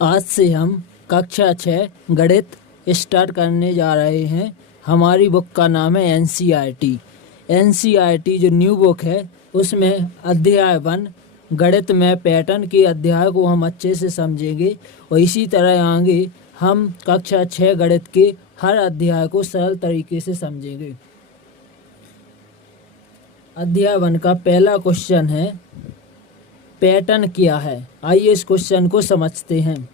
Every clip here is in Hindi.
आज से हम कक्षा 6 गणित स्टार्ट करने जा रहे हैं। हमारी बुक का नाम है एनसीईआरटी। एनसीईआरटी जो न्यू बुक है उसमें अध्याय 1 गणित में पैटर्न के अध्याय को हम अच्छे से समझेंगे और इसी तरह आगे हम कक्षा 6 गणित के हर अध्याय को सरल तरीके से समझेंगे। अध्याय 1 का पहला क्वेश्चन है पैटर्न क्या है। आइए इस क्वेश्चन को समझते हैं।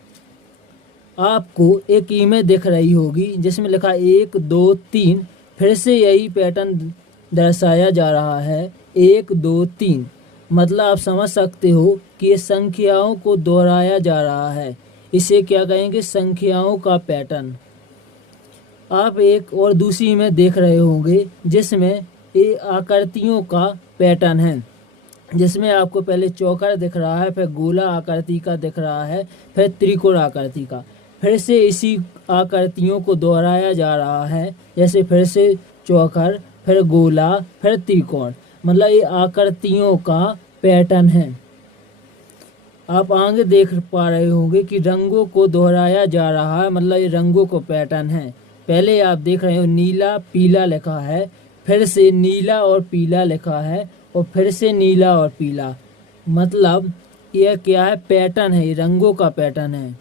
आपको एक इमेज दिख रही होगी जिसमें लिखा 1 2 3। फिर से यही पैटर्न दर्शाया जा रहा है 1 2 3। मतलब आप समझ सकते हो कि ये संख्याओं को दोहराया जा रहा है। इसे क्या कहेंगे? संख्याओं का पैटर्न। आप एक और दूसरी इमेज देख रहे होंगे जिसमें ये आकृतियों का पैटर्न है, जिसमें आपको पहले चौकर दिख रहा है, फिर गोला आकृति का दिख रहा है, फिर त्रिकोण आकृति का। फिर से इसी आकृतियों को दोहराया जा रहा है, जैसे फिर से चौकर, फिर गोला, फिर त्रिकोण। मतलब ये आकृतियों का पैटर्न है। आप आगे देख पा रहे होंगे कि रंगों को दोहराया जा रहा है, मतलब ये रंगों को पैटर्न है। पहले आप देख रहे हो नीला पीला लिखा है, फिर से नीला और पीला लिखा है, और फिर से नीला और पीला। मतलब यह क्या है? पैटर्न है, रंगों का पैटर्न है।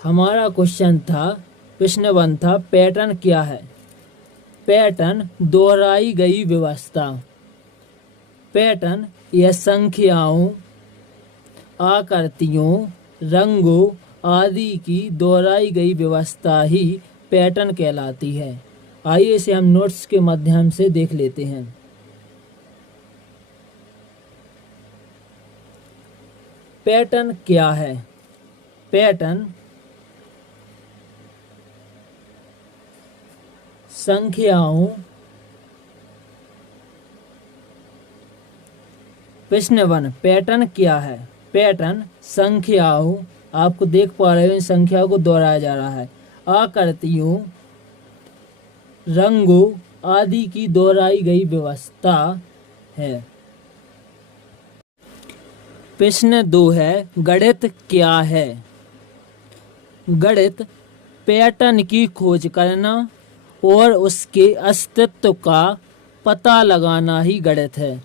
हमारा क्वेश्चन था, प्रश्न 1 था पैटर्न क्या है। पैटर्न दोहराई गई व्यवस्था। पैटर्न यह संख्याओं, आकृतियों, रंगों आदि की दोहराई गई व्यवस्था ही पैटर्न कहलाती है। आइए इसे हम नोट्स के माध्यम से देख लेते हैं। पैटर्न क्या है? पैटर्न संख्याओं, प्रश्न 1 पैटर्न क्या है। पैटर्न संख्याओं, आपको देख पा रहे हो इन संख्याओं को दोहराया जा रहा है, आकृतियों, रंगों आदि की दोहराई गई व्यवस्था है। प्रश्न 2 है गणित क्या है। गणित पैटर्न की खोज करना और उसके अस्तित्व का पता लगाना ही गणित है।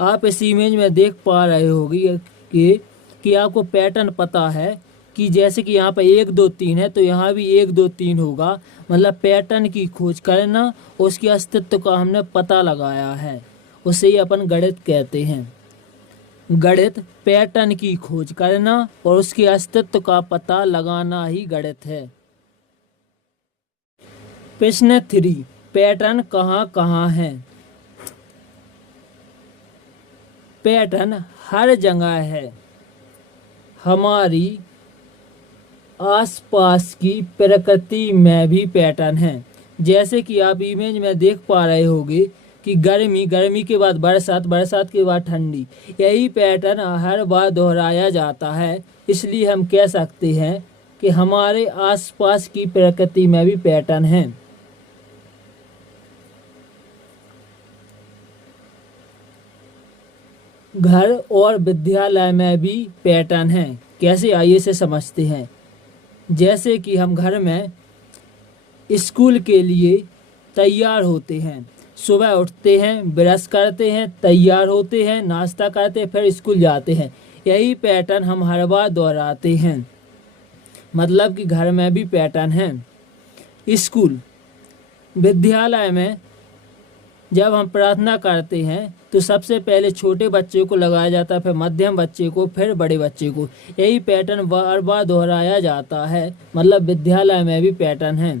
आप इस इमेज में देख पा रहे होंगे कि आपको पैटर्न पता है कि जैसे कि यहाँ पर 1 2 3 है तो यहाँ भी 1 2 3 होगा। मतलब पैटर्न की खोज करना, उसके अस्तित्व का हमने पता लगाया है, उसे ही अपन गणित कहते हैं। गणित पैटर्न की खोज करना और उसके अस्तित्व का पता लगाना ही गणित है। प्रश्न 3 पैटर्न कहाँ कहाँ है। पैटर्न हर जगह है। हमारी आसपास की प्रकृति में भी पैटर्न है। जैसे कि आप इमेज में देख पा रहे होंगे कि गर्मी के बाद बरसात के बाद ठंडी, यही पैटर्न हर बार दोहराया जाता है। इसलिए हम कह सकते हैं कि हमारे आसपास की प्रकृति में भी पैटर्न है। घर और विद्यालय में भी पैटर्न है। कैसे? आइए से समझते हैं। जैसे कि हम घर में स्कूल के लिए तैयार होते हैं, सुबह उठते हैं, ब्रश करते हैं, तैयार होते हैं, नाश्ता करते हैं, फिर स्कूल जाते हैं। यही पैटर्न हम हर बार दोहराते हैं। मतलब कि घर में भी पैटर्न है। स्कूल, विद्यालय में जब हम प्रार्थना करते हैं तो सबसे पहले छोटे बच्चे को लगाया जाता है, फिर मध्यम बच्चे को, फिर बड़े बच्चे को। यही पैटर्न बार बार दोहराया जाता है। मतलब विद्यालय में भी पैटर्न है।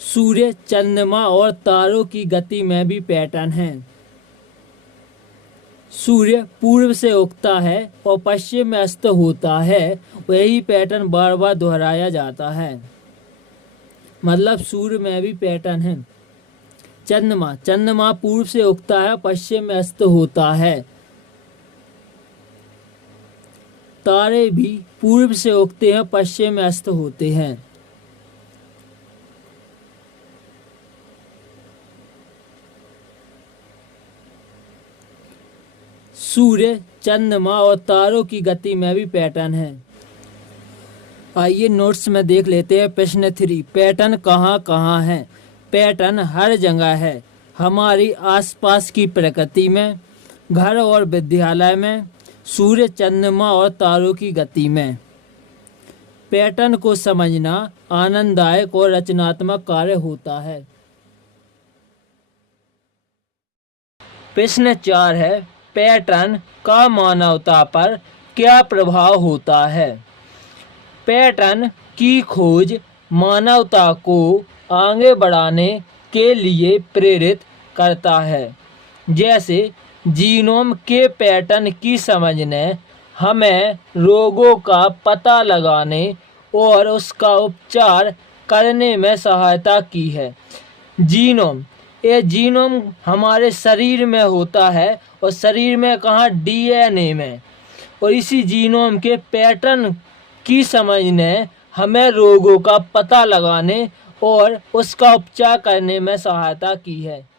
सूर्य, चंद्रमा और तारों की गति में भी पैटर्न है। सूर्य पूर्व से उगता है और पश्चिम में अस्त होता है, वही पैटर्न बार बार दोहराया जाता है। मतलब सूर्य में भी पैटर्न है। चंद्रमा पूर्व से उगता है, पश्चिम में अस्त होता है। तारे भी पूर्व से उगते हैं, पश्चिम में अस्त होते हैं। सूर्य, चंद्रमा और तारों की गति में भी पैटर्न है। आइए नोट्स में देख लेते हैं। प्रश्न 3, पैटर्न कहाँ कहाँ है? पैटर्न हर जगह है। हमारी आसपास की प्रकृति में, घर और विद्यालय में, सूर्य, चंद्रमा और तारों की गति में। पैटर्न को समझना आनंददायक और रचनात्मक कार्य होता है। प्रश्न 4 है, पैटर्न का मानवता पर क्या प्रभाव होता है? पैटर्न की खोज मानवता को आगे बढ़ाने के लिए प्रेरित करता है। जैसे जीनोम के पैटर्न की समझ ने हमें रोगों का पता लगाने और उसका उपचार करने में सहायता की है। जीनोम हमारे शरीर में होता है और शरीर में कहाँ? डीएनए में। और इसी जीनोम के पैटर्न की समझ ने हमें रोगों का पता लगाने और उसका उपचार करने में सहायता की है।